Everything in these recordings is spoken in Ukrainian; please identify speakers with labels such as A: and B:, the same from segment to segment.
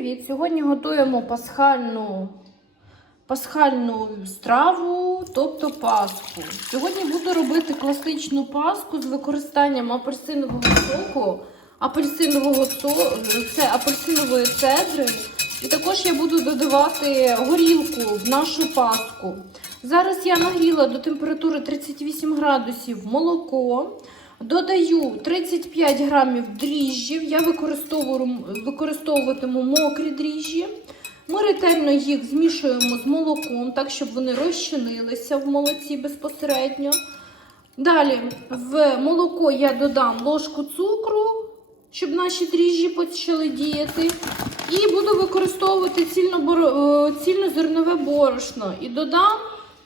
A: привіт! Сьогодні готуємо пасхальну, пасхальну страву, тобто пасху. Сьогодні буду робити класичну пасху з використанням апельсинового соку, апельсинового це апельсинової цедри. І також я буду додавати горілку в нашу пасху. Зараз я нагріла до температури 38 градусів молоко. Додаю 35 грамів дріжджів. Я використовуватиму мокрі дріжджі. Ми ретельно їх змішуємо з молоком, так, щоб вони розчинилися в молоці безпосередньо. Далі в молоко я додам ложку цукру, щоб наші дріжджі почали діяти. І буду використовувати е, цільнозернове борошно. І додам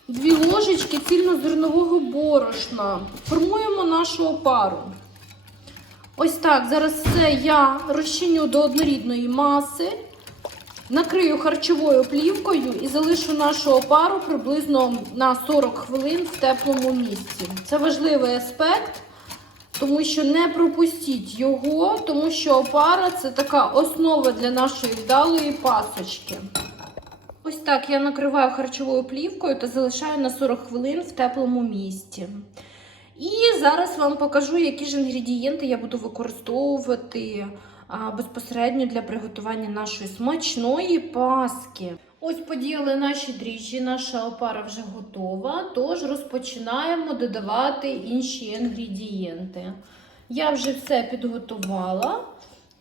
A: 2 ложечки цільнозернового борошна. Формуємо нашу опару. Ось так. Зараз все я розчиню до однорідної маси. Накрию харчовою плівкою і залишу нашу опару приблизно на 40 хвилин в теплому місці. Це важливий аспект, тому що не пропустіть його, тому що опара це така основа для нашої вдалої пасочки. Ось так я накриваю харчовою плівкою та залишаю на 40 хвилин в теплому місці. І зараз вам покажу, які ж інгредієнти я буду використовувати безпосередньо для приготування нашої смачної паски. Ось подіяли наші дріжджі, наша опара вже готова, тож розпочинаємо додавати інші інгредієнти. Я вже все підготувала.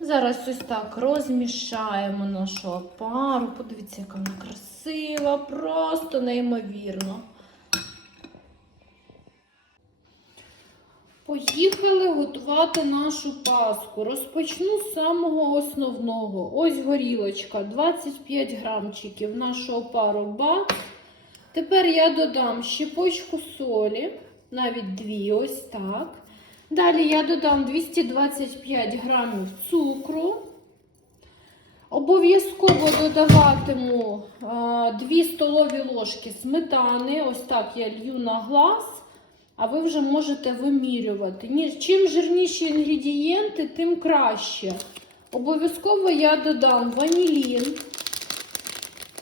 A: Зараз ось так розмішаємо нашу опару. Подивіться, яка вона красива, просто неймовірно. Поїхали готувати нашу паску. Розпочну з самого основного. Ось горілочка, 25 грамчиків нашу опару бац. Тепер я додам щепочку солі, навіть дві, ось так. Далі я додам 225 грамів цукру. Обов'язково додаватиму 2 столові ложки сметани. Ось так я лью на глаз, а ви вже можете вимірювати. Чим жирніші інгредієнти, тим краще. Обов'язково я додам ванілін.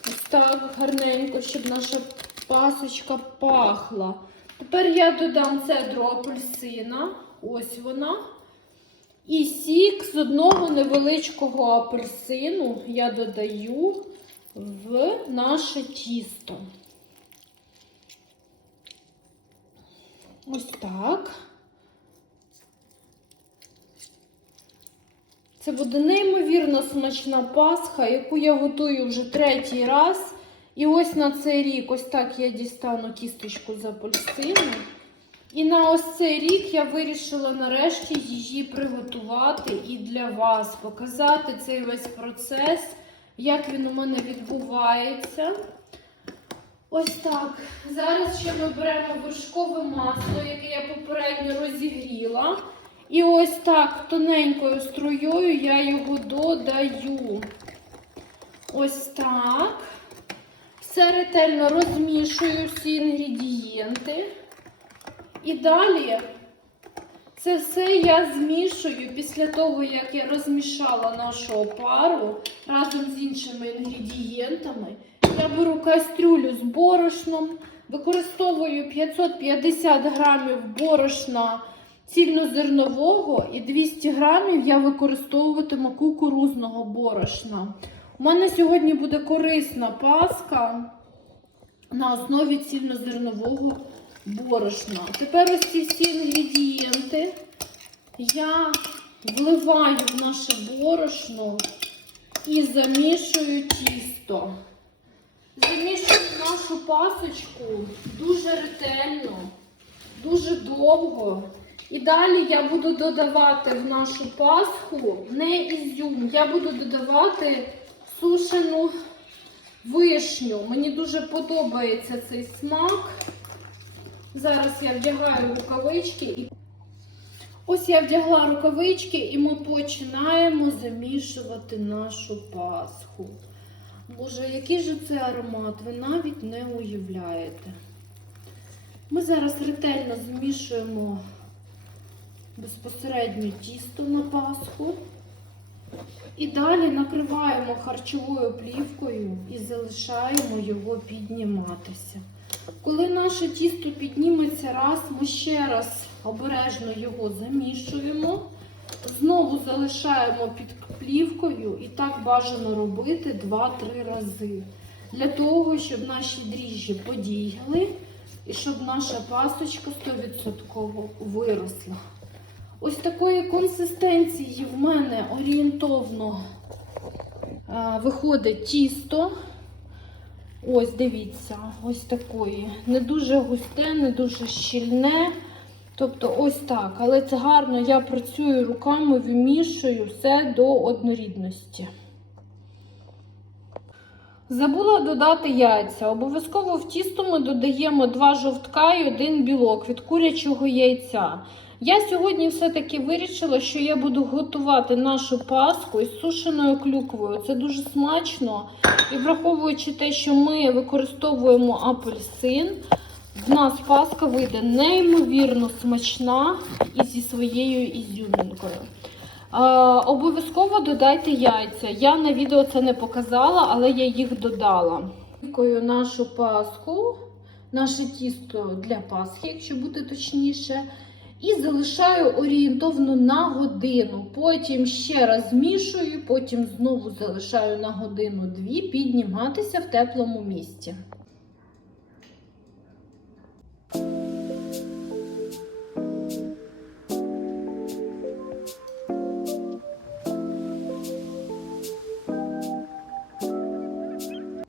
A: Ось так гарненько, щоб наша пасочка пахла. Тепер я додам цедру апельсина. Ось вона. І сік з одного невеличкого апельсину я додаю в наше тісто. Ось так. Це буде неймовірно смачна пасха, яку я готую вже третій раз. І ось на цей рік, ось так я дістану кісточку з апельсину. І на ось цей рік я вирішила нарешті її приготувати і для вас показати цей весь процес, як він у мене відбувається. Ось так. Зараз ще ми беремо вершкове масло, яке я попередньо розігріла. І ось так тоненькою струєю я його додаю. Ось так. Все ретельно розмішую всі інгредієнти. І далі це все я змішую після того, як я розмішала нашу опару разом з іншими інгредієнтами. Я беру кастрюлю з борошном, використовую 550 грамів борошна цільнозернового і 200 грамів я використовуватиму кукурузного борошна. У мене сьогодні буде корисна паска на основі цільнозернового борошна. Тепер ось ці всі інгредієнти я вливаю в наше борошно і замішую тісто. Замішую нашу пасочку дуже ретельно, дуже довго. І далі я буду додавати в нашу пасху не ізюм, я буду додавати сушену вишню. Мені дуже подобається цей смак. Зараз я вдягаю рукавички. і Ось я вдягла рукавички і ми починаємо замішувати нашу пасху. Боже, який же це аромат, ви навіть не уявляєте. Ми зараз ретельно змішуємо безпосередньо тісто на пасху. І далі накриваємо харчовою плівкою і залишаємо його підніматися. Коли наше тісто підніметься раз, ми ще раз обережно його замішуємо. Знову залишаємо під плівкою і так бажано робити 2-3 рази. Для того, щоб наші дріжджі подіяли і щоб наша пасочка 100% виросла. Ось такої консистенції в мене орієнтовно виходить тісто. Ось дивіться, ось такої. Не дуже густе, не дуже щільне. Тобто ось так. Але це гарно, я працюю руками, вимішую все до однорідності. Забула додати яйця. Обов'язково в тісто ми додаємо два жовтка і один білок від курячого яйця. Я сьогодні все-таки вирішила, що я буду готувати нашу паску із сушеною клюквою. Це дуже смачно. І враховуючи те, що ми використовуємо апельсин, в нас паска вийде неймовірно смачна і зі своєю ізюмінкою. Обов'язково додайте яйця. Я на відео це не показала, але я їх додала. Вікою нашу паску, наше тісто для пасхи, якщо бути точніше. І залишаю орієнтовно на годину. Потім ще раз змішую, потім знову залишаю на годину-дві підніматися в теплому місці.